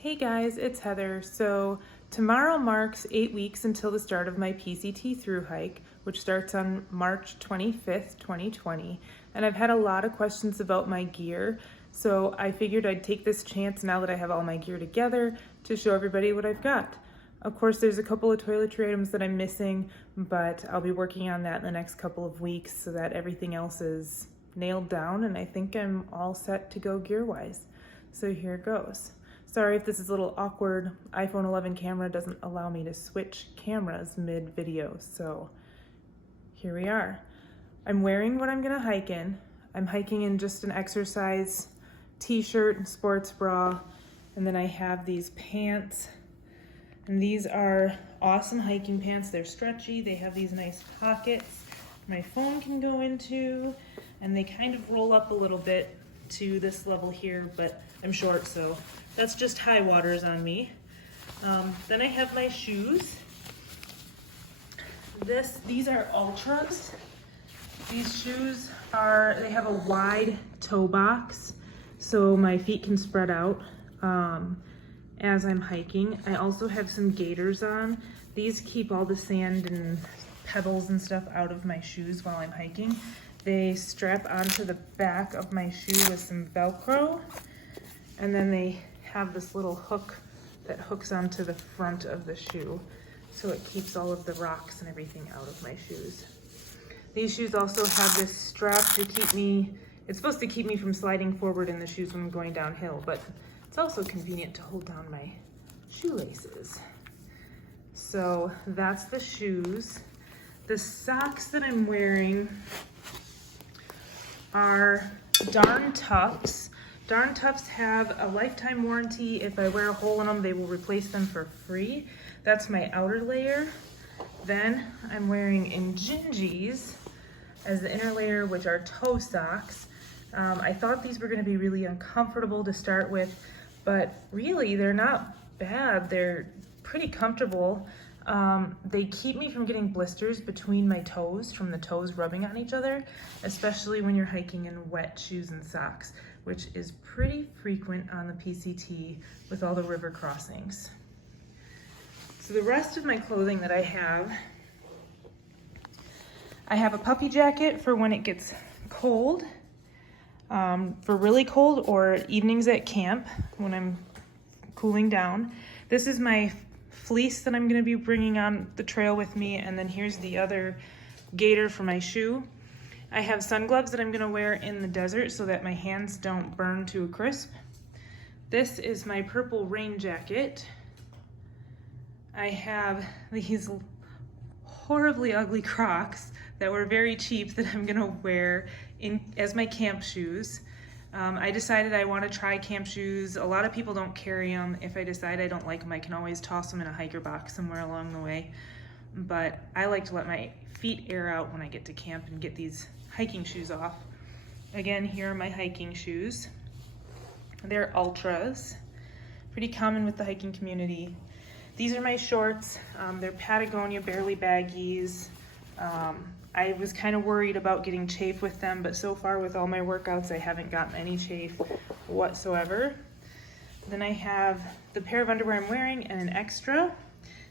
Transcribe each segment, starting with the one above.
Hey guys, it's Heather. So tomorrow marks 8 weeks until the start of my PCT through hike, which starts on March 25th, 2020. And I've had a lot of questions about my gear, so I figured I'd take this chance now that I have all my gear together to show everybody what I've got. Of course, there's a couple of toiletry items that I'm missing, but I'll be working on that in the next couple of weeks so that everything else is nailed down, and I think I'm all set to go gear-wise. So here it goes. Sorry if this is a little awkward. iPhone 11 camera doesn't allow me to switch cameras mid-video, so here we are. I'm wearing what I'm gonna hike in. I'm hiking in just an exercise t-shirt and sports bra, and then I have these pants, and these are awesome hiking pants. They're stretchy, they have these nice pockets my phone can go into, and they kind of roll up a little bit to this level here, but I'm short, so that's just high waters on me. Then I have my shoes. These are Ultras. These shoes they have a wide toe box, so my feet can spread out as I'm hiking. I also have some gaiters on. These keep all the sand and pebbles and stuff out of my shoes while I'm hiking. They strap onto the back of my shoe with some Velcro, and then they have this little hook that hooks onto the front of the shoe, so it keeps all of the rocks and everything out of my shoes. These shoes also have this strap to keep me, it's supposed to keep me from sliding forward in the shoes when I'm going downhill, but it's also convenient to hold down my shoelaces. So that's the shoes. The socks that I'm wearing are Darn Toughs. Darn Toughs have a lifetime warranty. If I wear a hole in them, they will replace them for free. That's my outer layer. Then I'm wearing Injinjis as the inner layer, which are toe socks. I thought these were gonna be really uncomfortable to start with, but really they're not bad. They're pretty comfortable. They keep me from getting blisters between my toes from the toes rubbing on each other, especially when you're hiking in wet shoes and socks, which is pretty frequent on the PCT with all the river crossings. So the rest of my clothing that I have a puppy jacket for when it gets cold, for really cold or evenings at camp when I'm cooling down. This is my fleece that I'm gonna be bringing on the trail with me, and then here's the other gaiter for my shoe. I have sun gloves that I'm gonna wear in the desert so that my hands don't burn to a crisp. This is my purple rain jacket. I have these horribly ugly Crocs that were very cheap that I'm gonna wear as my camp shoes. I decided I want to try camp shoes. A lot of people don't carry them. If I decide I don't like them, I can always toss them in a hiker box somewhere along the way. But I like to let my feet air out when I get to camp and get these hiking shoes off. Again, here are my hiking shoes. They're Ultras, pretty common with the hiking community. These are my shorts. They're Patagonia Barely Baggies. I was kind of worried about getting chafe with them, but so far with all my workouts, I haven't gotten any chafe whatsoever. Then I have the pair of underwear I'm wearing and an extra.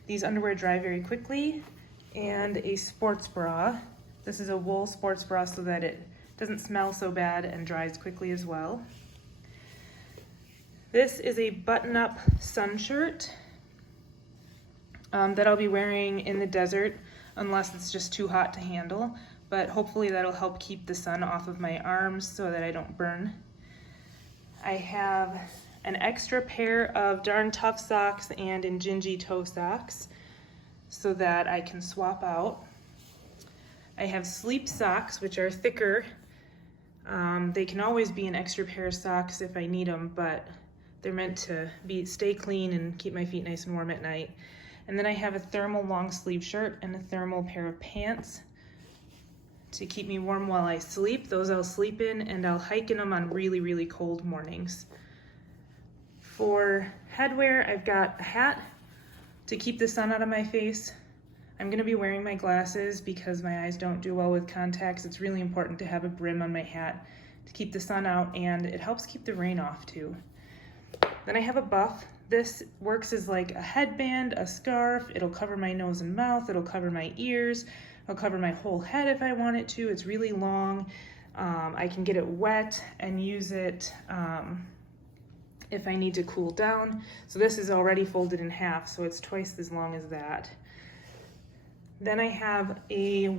These underwear dry very quickly, and a sports bra. This is a wool sports bra so that it doesn't smell so bad and dries quickly as well. This is a button-up sun shirt that I'll be wearing in the desert unless it's just too hot to handle, but hopefully that'll help keep the sun off of my arms so that I don't burn. I have an extra pair of Darn Tough socks and Injinji toe socks so that I can swap out. I have sleep socks, which are thicker. They can always be an extra pair of socks if I need them, but they're meant to stay clean and keep my feet nice and warm at night. And then I have a thermal long sleeve shirt and a thermal pair of pants to keep me warm while I sleep. Those I'll sleep in, and I'll hike in them on really, really cold mornings. For headwear, I've got a hat to keep the sun out of my face. I'm gonna be wearing my glasses because my eyes don't do well with contacts. It's really important to have a brim on my hat to keep the sun out, and it helps keep the rain off too. Then I have a buff This works as like a headband, a scarf. It'll cover my nose and mouth. It'll cover my ears. It'll cover my whole head if I want it to. It's really long. I can get it wet and use it if I need to cool down. So this is already folded in half, so it's twice as long as that. Then I have a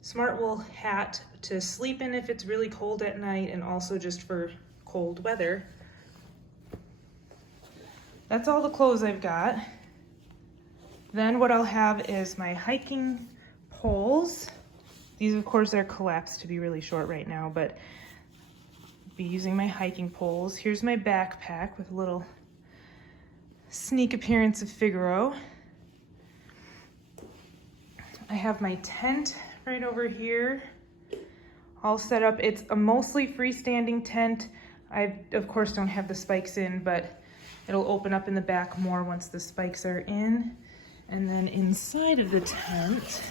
smart wool hat to sleep in if it's really cold at night, and also just for cold weather. That's all the clothes I've got. Then what I'll have is my hiking poles. These, of course, are collapsed to be really short right now, but I'll be using my hiking poles. Here's my backpack with a little sneak appearance of Figaro. I have my tent right over here, all set up. It's a mostly freestanding tent. I, of course, don't have the spikes in, but it'll open up in the back more once the spikes are in. And then inside of the tent,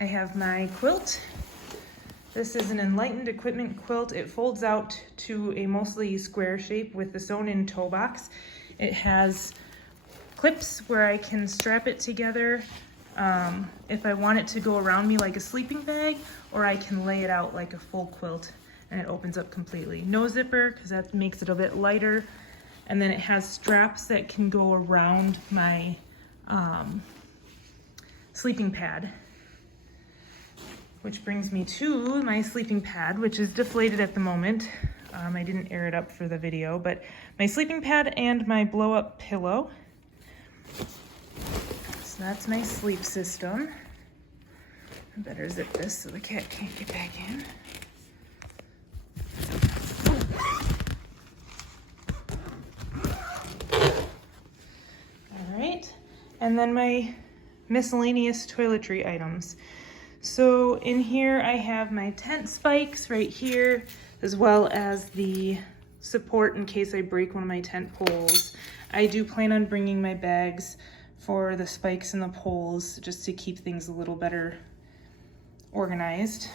I have my quilt. This is an Enlightened Equipment quilt. It folds out to a mostly square shape with the sewn-in toe box. It has clips where I can strap it together if I want it to go around me like a sleeping bag, or I can lay it out like a full quilt and it opens up completely. No zipper, because that makes it a bit lighter. And then it has straps that can go around my sleeping pad. Which brings me to my sleeping pad, which is deflated at the moment. I didn't air it up for the video, but my sleeping pad and my blow-up pillow. So that's my sleep system. I better zip this so the cat can't get back in. All right, and then my miscellaneous toiletry items. So in here I have my tent spikes right here, as well as the support in case I break one of my tent poles. I do plan on bringing my bags for the spikes and the poles just to keep things a little better organized.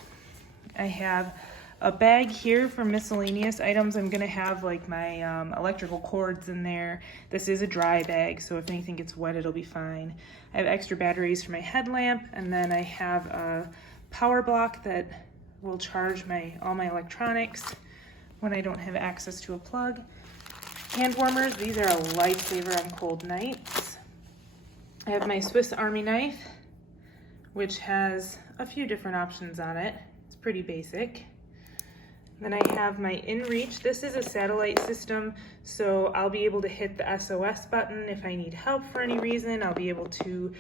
I have a bag here for miscellaneous items. I'm gonna have like my electrical cords in there. This is a dry bag, so if anything gets wet, it'll be fine. I have extra batteries for my headlamp, and then I have a power block that will charge all my electronics when I don't have access to a plug. Hand warmers, these are a lifesaver on cold nights. I have my Swiss Army knife, which has a few different options on it. It's pretty basic. Then I have my InReach. This is a satellite system, so I'll be able to hit the SOS button if I need help for any reason. I'll be able to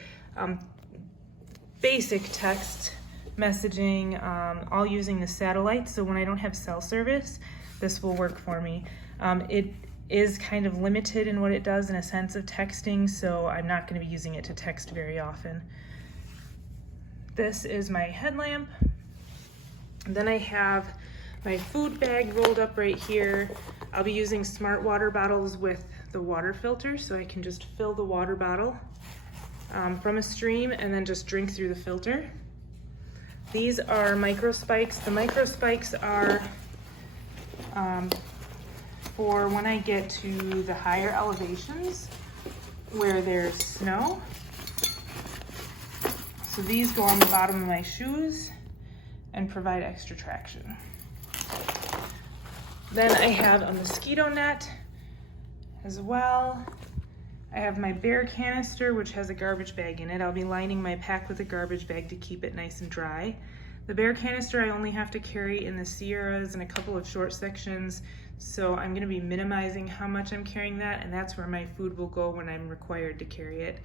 basic text messaging, all using the satellite. So when I don't have cell service, this will work for me. It is kind of limited in what it does in a sense of texting, so I'm not going to be using it to text very often. This is my headlamp. And then I have my food bag rolled up right here. I'll be using smart water bottles with the water filter, so I can just fill the water bottle from a stream and then just drink through the filter. These are micro spikes. The micro spikes are for when I get to the higher elevations where there's snow. So these go on the bottom of my shoes and provide extra traction. Then I have a mosquito net as well. I have my Bear canister, which has a garbage bag in it. I'll be lining my pack with a garbage bag to keep it nice and dry. The Bear canister I only have to carry in the Sierras and a couple of short sections, so I'm gonna be minimizing how much I'm carrying that, and that's where my food will go when I'm required to carry it.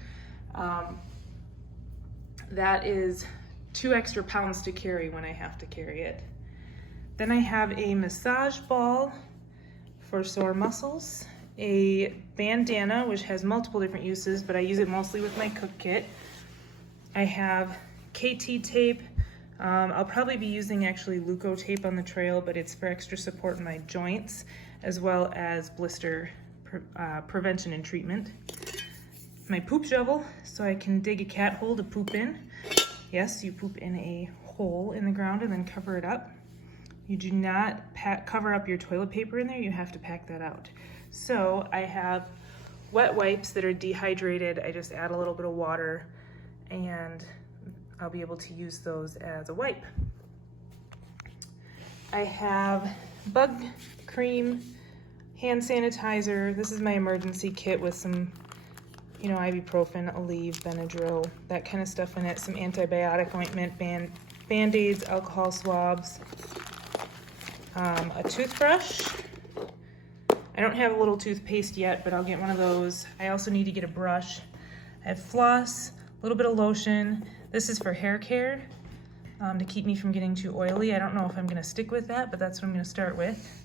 That is 2 extra pounds to carry when I have to carry it. Then I have a massage ball for sore muscles, a bandana, which has multiple different uses, but I use it mostly with my cook kit. I have KT tape. I'll probably be using actually Leuco tape on the trail, but it's for extra support in my joints, as well as blister prevention and treatment. My poop shovel, so I can dig a cat hole to poop in. Yes, you poop in a hole in the ground and then cover it up. You do not cover up your toilet paper in there, you have to pack that out. So I have wet wipes that are dehydrated. I just add a little bit of water and I'll be able to use those as a wipe. I have bug cream, hand sanitizer. This is my emergency kit with some, you know, ibuprofen, Aleve, Benadryl, that kind of stuff in it. Some antibiotic ointment, Band-Aids, alcohol swabs, a toothbrush. I don't have a little toothpaste yet, but I'll get one of those. I also need to get a brush. I have floss, a little bit of lotion. This is for hair care, to keep me from getting too oily. I don't know if I'm gonna stick with that, but that's what I'm gonna start with.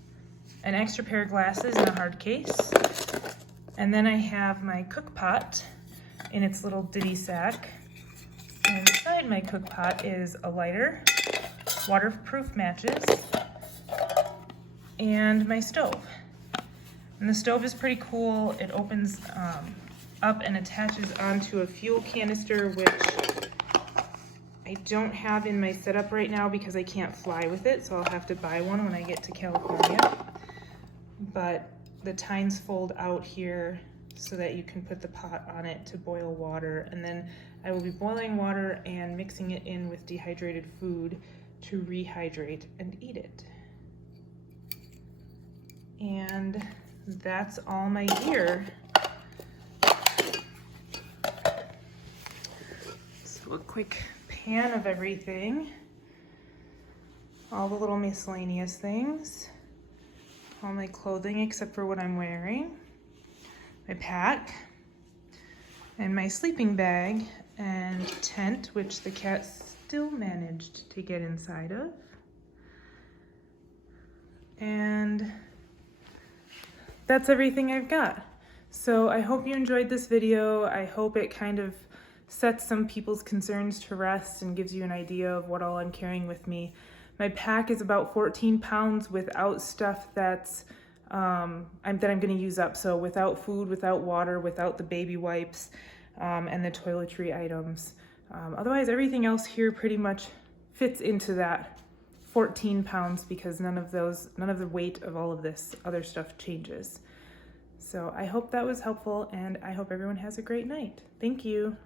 An extra pair of glasses in a hard case. And then I have my cook pot in its little ditty sack. And inside my cook pot is a lighter, waterproof matches, and my stove. And the stove is pretty cool. It opens up and attaches onto a fuel canister, which I don't have in my setup right now because I can't fly with it, so I'll have to buy one when I get to California. But the tines fold out here so that you can put the pot on it to boil water, and then I will be boiling water and mixing it in with dehydrated food to rehydrate and eat it. And that's all my gear. So a quick pan of everything, all the little miscellaneous things, all my clothing except for what I'm wearing, my pack, and my sleeping bag and tent, which the cat still managed to get inside of. And that's everything I've got. So I hope you enjoyed this video. I hope it kind of sets some people's concerns to rest and gives you an idea of what all I'm carrying with me. My pack is about 14 pounds without stuff that's that I'm gonna use up. So without food, without water, without the baby wipes, and the toiletry items. Otherwise, everything else here pretty much fits into that 14 pounds because none of the weight of all of this other stuff changes. So I hope that was helpful, and I hope everyone has a great night. Thank you.